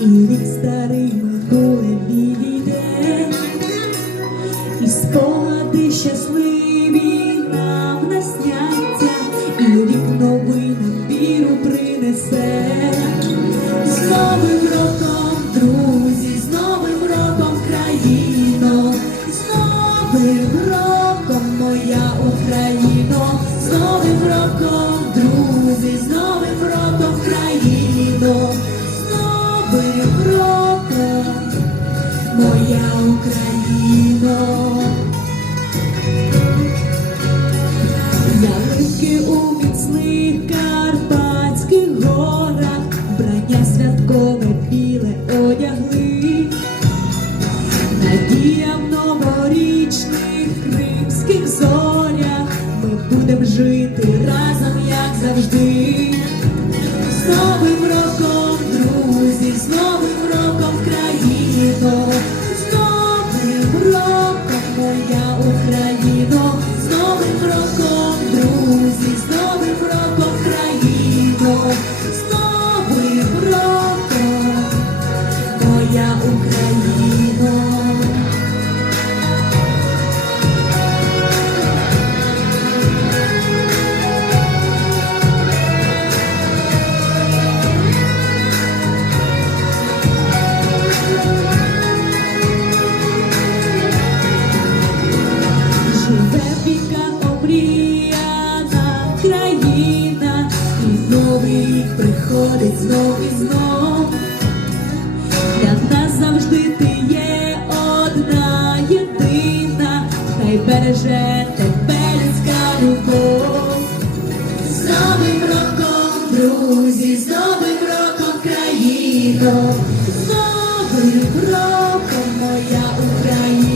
і рік старий минуле білий і спогади щасливі нам насняться, і рік новий нам віру принесе, з новим роком, друзі, з новим роком країно, з новим. Моя Україно. Ялинки у міцних карпатських горах, брання святкове біле одягли, надія в новорічних кримських зорях, ми будем жити разом, як завжди. Новим роком, країно, знов і знов. Для нас завжди ти є одна єдина, хай береже тебе людська любов. З новим роком, друзі, з новим роком, країно, з новим роком, моя Україно,